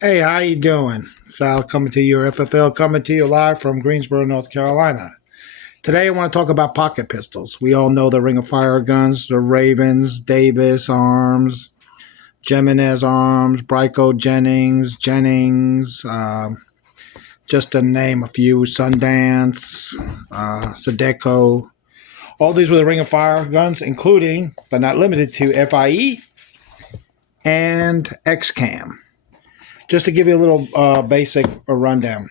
Hey, how you doing? Sal coming to you, FFL coming to you live from Greensboro, North Carolina. Today I want to talk about pocket pistols. We all know the Ring of Fire guns, the Ravens, Davis Arms, Jimenez Arms, Bryco Jennings, just to name a few, Sundance, Sedeco. All these were the Ring of Fire guns, including, but not limited to, FIE and Excam. Just to give you a little basic rundown.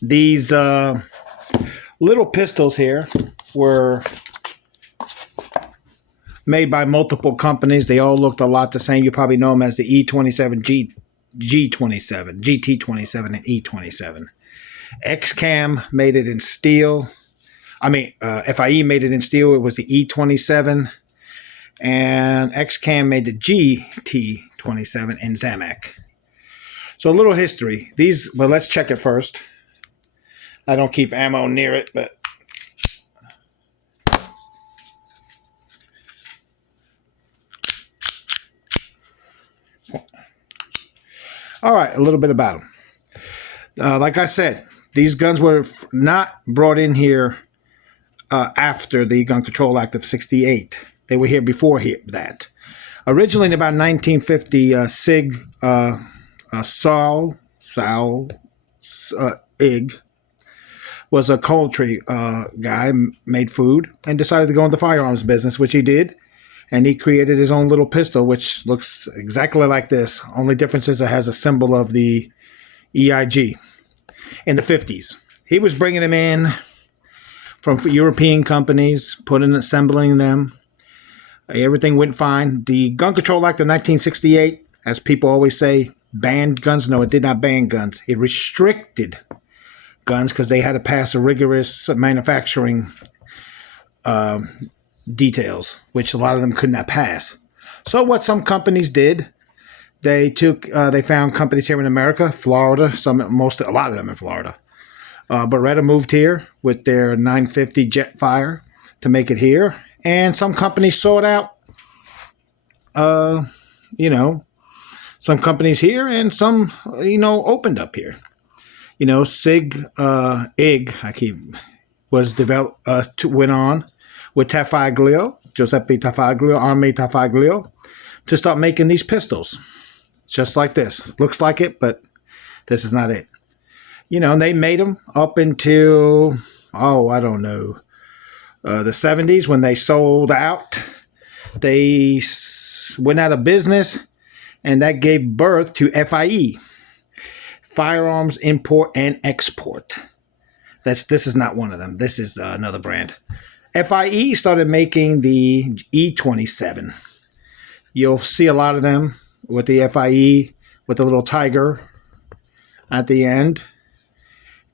These little pistols here were made by multiple companies. They all looked a lot the same. You probably know them as the E27, G27, GT27, and E27. Excam made it in steel. FIE made it in steel. It was the E27. And Excam made the GT27 in Zamac. So a little history. Well, let's check it first. I don't keep ammo near it, but all right, a little bit about them. Like I said, these guns were not brought in here after the Gun Control Act of ig. They were here before that. Originally in about 1950, Sig Ig was a poultry guy, made food, and decided to go into the firearms business, which he did. And he created his own little pistol, which looks exactly like this. Only difference is it has a symbol of the EIG in the 50s. He was bringing them in from European companies, assembling them. Everything went fine. The Gun Control Act of 1968, as people always say, banned guns. No, it did not ban guns. It restricted guns because they had to pass a rigorous manufacturing details, which a lot of them could not pass. So what some companies did, they found companies here in America, Florida, a lot of them in Florida. Beretta moved here with their 950 Jetfire to make it here, and some companies sought out, some companies here, and some, opened up here. Sig Ig, was developed, went on with Giuseppe Army Tafaglio, to start making these pistols. Just like this. Looks like it, but this is not it. They made them up into, I don't know, the 70s when they sold out. They went out of business, and that gave birth to FIE. Firearms Import and Export. This is not one of them. This is another brand. FIE started making the E27. You'll see a lot of them with the FIE with the little tiger at the end.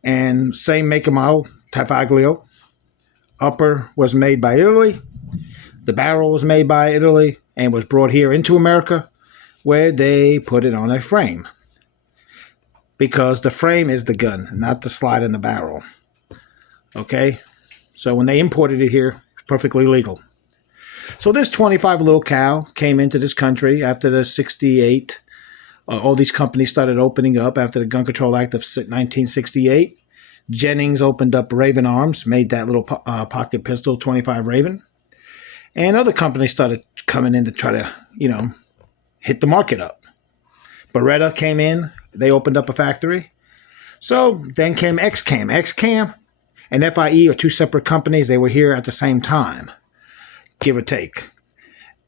And same make and model, Tafaglio. Upper was made by Italy. The barrel was made by Italy and was brought here into America, where they put it on a frame. Because the frame is the gun, not the slide in the barrel. Okay? So when they imported it here, perfectly legal. So this 25 little cow came into this country after the 68. All these companies started opening up after the Gun Control Act of 1968. Jennings opened up Raven Arms, made that little pocket pistol, 25 Raven. And other companies started coming in to try to, hit the market up. Beretta came in. They opened up a factory. So then came Excam. Excam and FIE are two separate companies. They were here at the same time, give or take.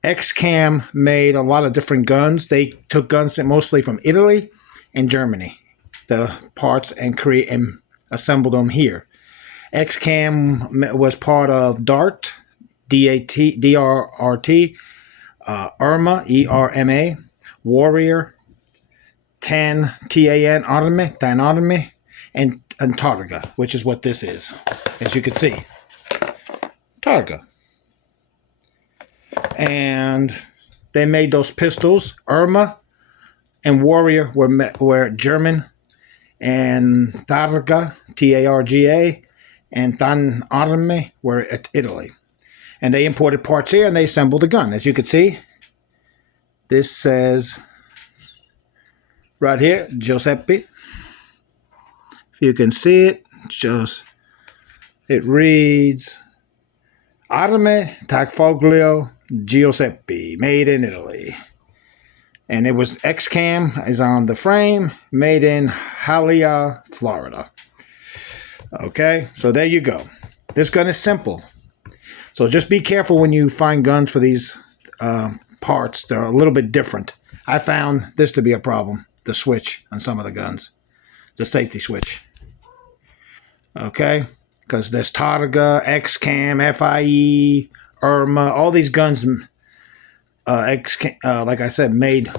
Excam made a lot of different guns. They took guns mostly from Italy and Germany, the parts, and assembled them here. Excam was part of DART, DRRT, ERMA, ERMA, Warrior, TANARMI, and TARGA, which is what this is, as you can see. TARGA. And they made those pistols. ERMA and Warrior were German, and TARGA, TARGA, and TANARMI were at Italy. And they imported parts here, and they assembled the gun. As you can see, this says right here, Giuseppe. If you can see it, it reads Arme Tagfoglio Giuseppe, made in Italy. And it was Excam is on the frame, made in Hialeah, Florida. Okay, so there you go. This gun is simple. So just be careful when you find guns for these parts. They're a little bit different. I found this to be a problem, the switch on some of the guns, the safety switch. Okay, because there's TARGA, Excam, FIE, ERMA, all these guns, like I said, made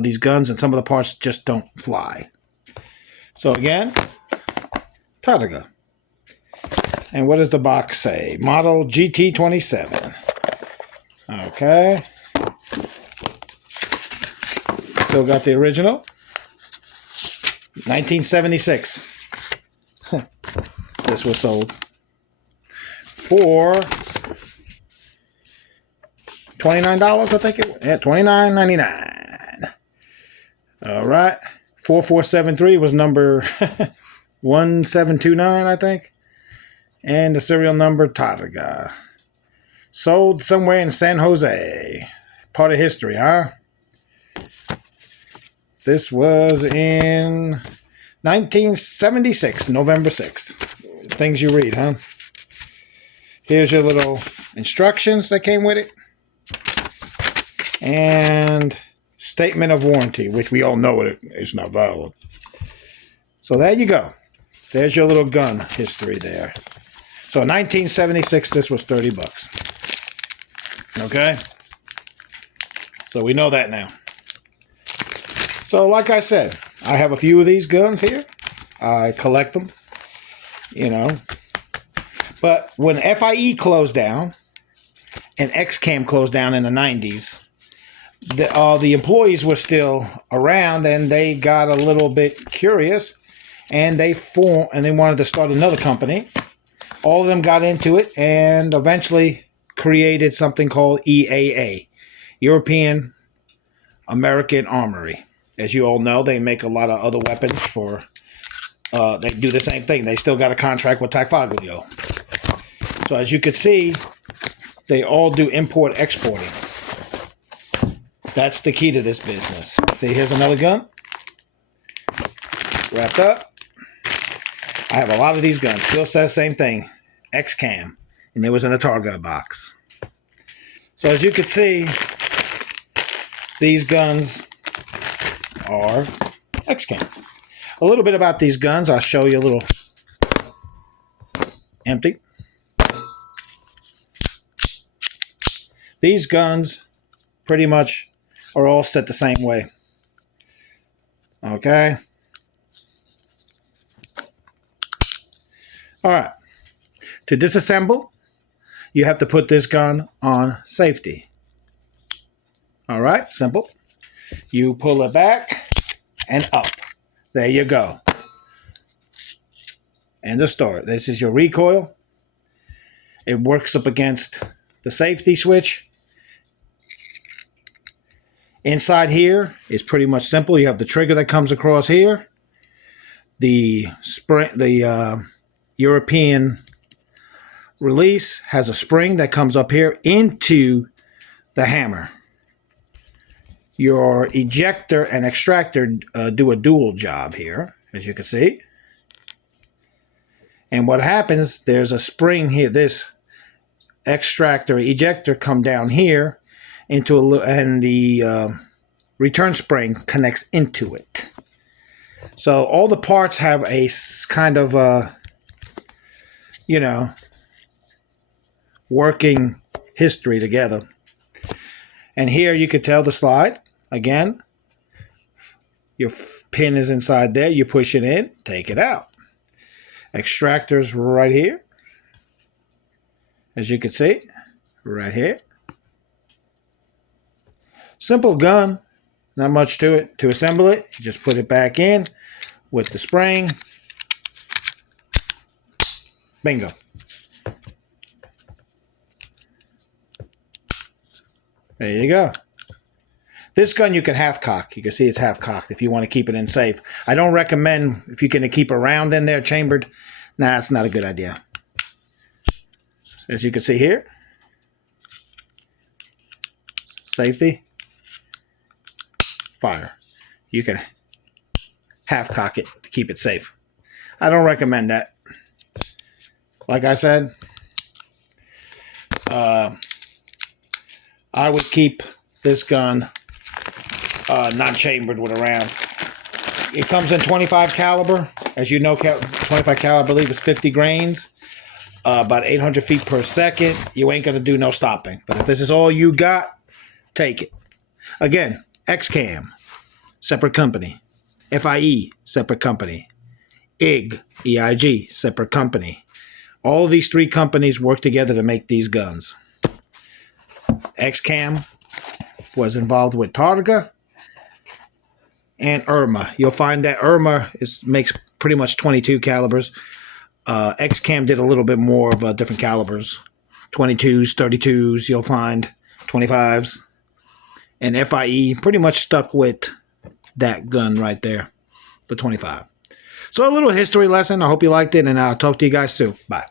these guns, and some of the parts just don't fly. So again, TARGA. And what does the box say? Model GT27. Okay. Still got the original. 1976. This was sold for $29, I think it was. Yeah, $29.99. All right. 4473 was number 1729, I think. And the serial number TARGA. Sold somewhere in San Jose. Part of history, huh? This was in 1976, November 6th. Things you read, huh? Here's your little instructions that came with it. And statement of warranty, which we all know it is not valid. So there you go. There's your little gun history there. So in 1976, this was $30. Okay? So we know that now. So like I said, I have a few of these guns here. I collect them, you know. But when FIE closed down and Excam closed down in the 90s, the employees were still around, and they got a little bit curious, and they wanted to start another company. All of them got into it and eventually created something called EAA, European American Armory. As you all know, they make a lot of other weapons for, they do the same thing. They still got a contract with Tagfoglio. So as you can see, they all do import-exporting. That's the key to this business. See, here's another gun. Wrapped up. I have a lot of these guns. Still says same thing. Excam. And it was in a TARGA box. So as you can see, these guns are Excam. A little bit about these guns. I'll show you a little empty. These guns pretty much are all set the same way. Okay. All right. To disassemble, you have to put this gun on safety. All right. Simple. You pull it back and up. There you go. End of story. This is your recoil. It works up against the safety switch. Inside here is pretty much simple. You have the trigger that comes across here. The spring, the European release has a spring that comes up here into the hammer. Your ejector and extractor do a dual job here, as you can see. And what happens, there's a spring here. This extractor, ejector come down here into and the return spring connects into it. So all the parts have a kind of working history together. And here you could tell the slide. Again, your pin is inside there. You push it in, take it out. Extractors right here. As you can see, right here. Simple gun. Not much to it. To assemble it, you just put it back in with the spring. Bingo. There you go. This gun you can half cock. You can see it's half cocked if you want to keep it in safe. I don't recommend if you're going to keep a round in there chambered. Nah, that's not a good idea. As you can see here, safety, fire. You can half cock it to keep it safe. I don't recommend that. Like I said, I would keep this gun not chambered with a round. It comes in 25 caliber. As you know, 25 caliber, I believe, is 50 grains. About 800 feet per second. You ain't going to do no stopping. But if this is all you got, take it. Again, Excam, separate company. FIE, separate company. IG, EIG, separate company. All of these three companies work together to make these guns. Excam was involved with TARGA and ERMA. You'll find that ERMA makes pretty much 22 calibers. Excam did a little bit more of different calibers. 22s, 32s, you'll find 25s. And FIE pretty much stuck with that gun right there, the 25. So a little history lesson. I hope you liked it, and I'll talk to you guys soon. Bye.